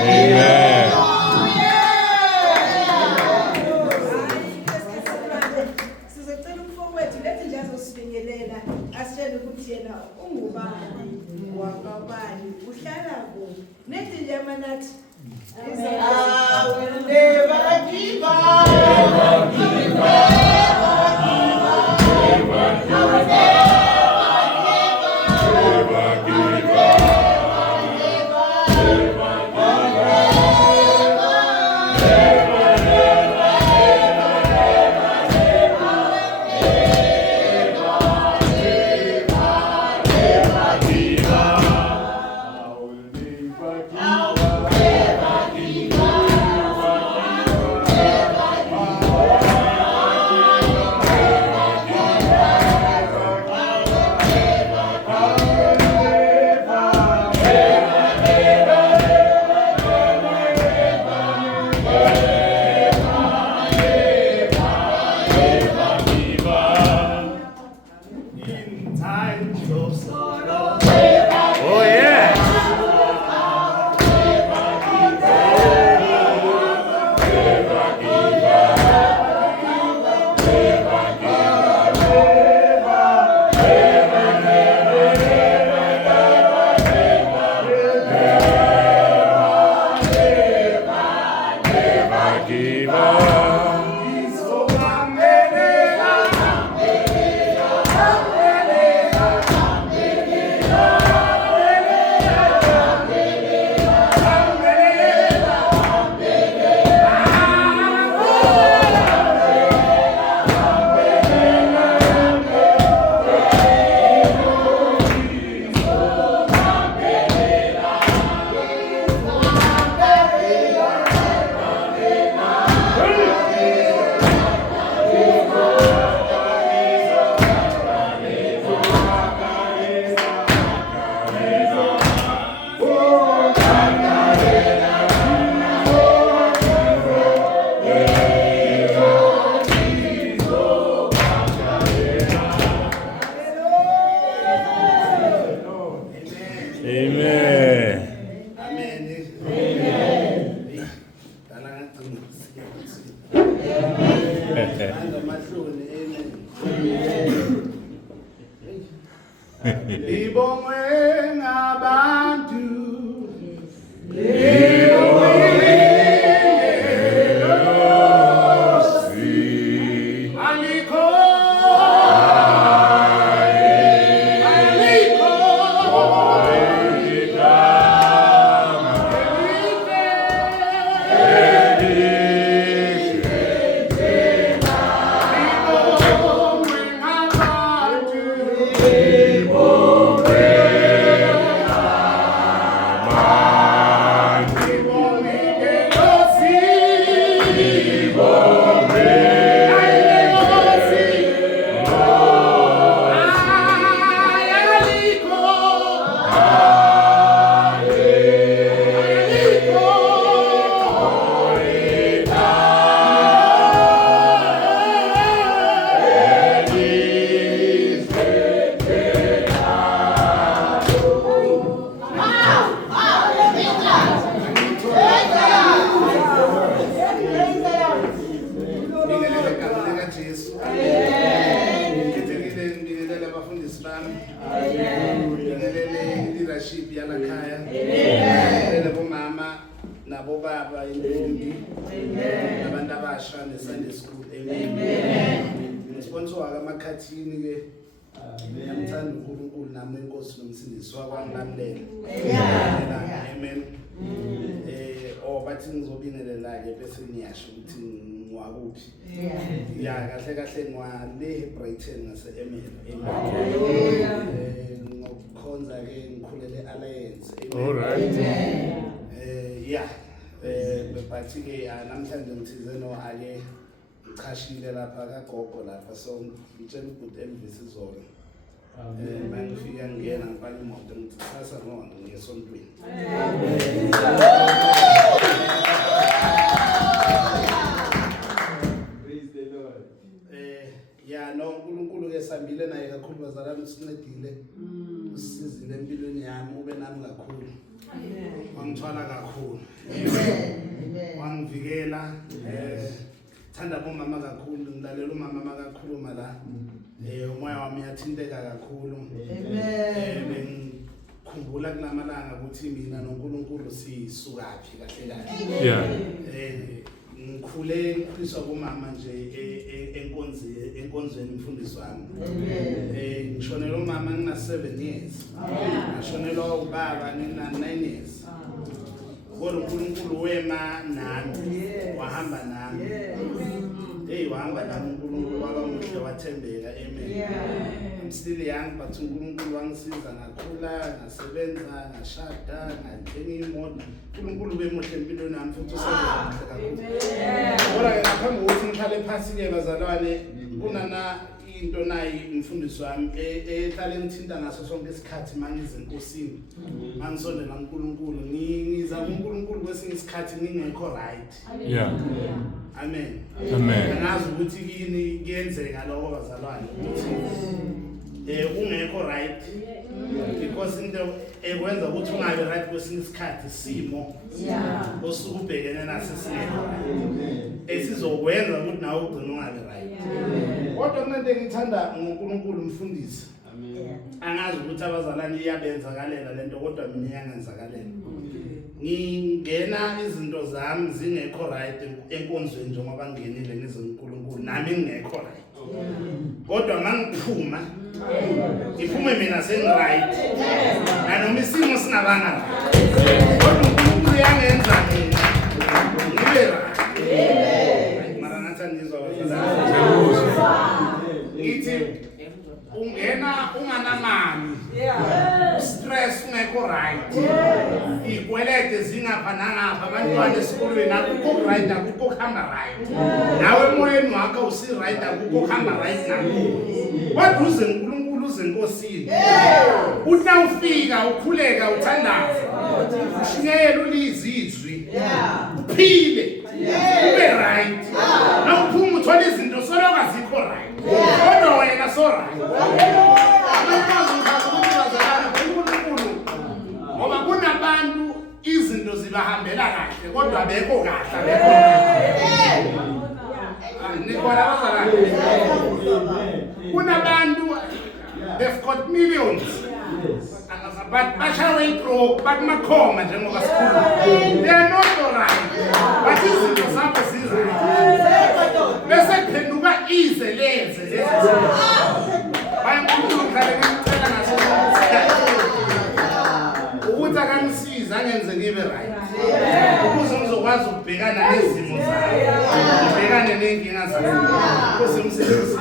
Amen. Sizocela umfowethu lethi nje azosifinyelela asitshele ukuthi yena ungubani wakabani uhlala kuphi nethi nje manathi I will never give up. Amen. Bathi ngizobingelela ke bese ngiyasho ukuthi ngwakuphi. Ya kahle kahle ngwale Brighton ngase Emelo. Ngokukhonza ke ngikhulele Alliance. All right. Yeah. Bathi ke namhlanje ngithize no ake ngichashile lapha kagogo lapha so ngitshela ukuthi Elvis izolo. Mangifika ngiyena ngibhala imoto ngitsasa ngona ngesontweni. Praise the Lord. Ya no uNkulunkulu ke sambile naye kakhulu bazalwane usincedile. Usizile empilweni yami ube nami kakhulu. wangithwala kakhulu wangivikela thanda bomama kakhulu ngilalela umama makakhuluma la umoya wami uyathinteka kakhulu bengikhumbula kulamalanga ukuthi mina noNkulunkulu sisukaphi kahle kahle ngikhule ngikhuliswa bomama nje enkonzweni umfundisi wami ngishonela umama ngina 7 years ngishonela ubaba ngina 9 years kodwa uNkulunkulu wema nami wahamba nami wahamba nami uNkulunkulu waba muhle wathembeka amen I'm still young but uNkulunkulu wangisiza ngakhula ngasebenza ngashada ngathenga imoto uNkulunkulu bemuhle empilweni yami futhi usebenza kakhulu kodwa ngaphambi kokuthi ngihlale phansi ke bazalwane kunana into nayi umfundisi wami ehlale ngithinta ngaso sonke isikhathi mangize enkosini mangisondela uNkulunkulu ngiza kuNkulunkulu kwesinye isikhathi ngingekho right amen ngazi ukuthi kini kuyenzeka lokho bazalwane ukuthi ungekho right because into ekwenza ukuthi ungabe right kwesinye isikhathi simo osuke ubhekene naso singekho esizokwenza ukuthi nawe ugcine ungabe right kodwa kunento engithanda ngoNkulunkulu umfundisi angazi ukuthi abazalwane iyabenzakalela lento kodwa mina iyangenzakalela ngingena izinto zami zingekho right enkonzweni njengoba ngingenile ngezoNkulunkulu nami ngingekho right kodwa mangiphuma ngiphume mina sengiright nanoma isimo singabanga kodwa uNkulunkulu uyangenza mina ngibe right mara nathangizwa ngithi ungena unganamani stress ungekho right ikwelete zingapha nangapha abantwana esikolweni akukho right akukho kuhamba right nawe emoyeni wakho usi right akukho kuhamba right nawo kodwa uze uNkulunkulu uze enkosini uthi nawufika ukhuleka uthandaza ushiyela ulizizwi uphile ube right nawuphuma uthola izinto soloku azikho right kodwa wena so right ngoba kunabantu izinto zibahambela kahle kodwa bekho kahle nikona bazalwane kunabantu they've got millions but bashawe broke but makhoma njengoba sikhulu they are not right but izinto zakho ziright bese kuphenduka ize leze lezi bayinkulunkulu ngale ngicela ngaso ukuthi akanisiza angenze ngibe right ukuze ngizokwazi ukubhekana nezimo zami ngibhekane nenkinga zami ukuze umsebenzi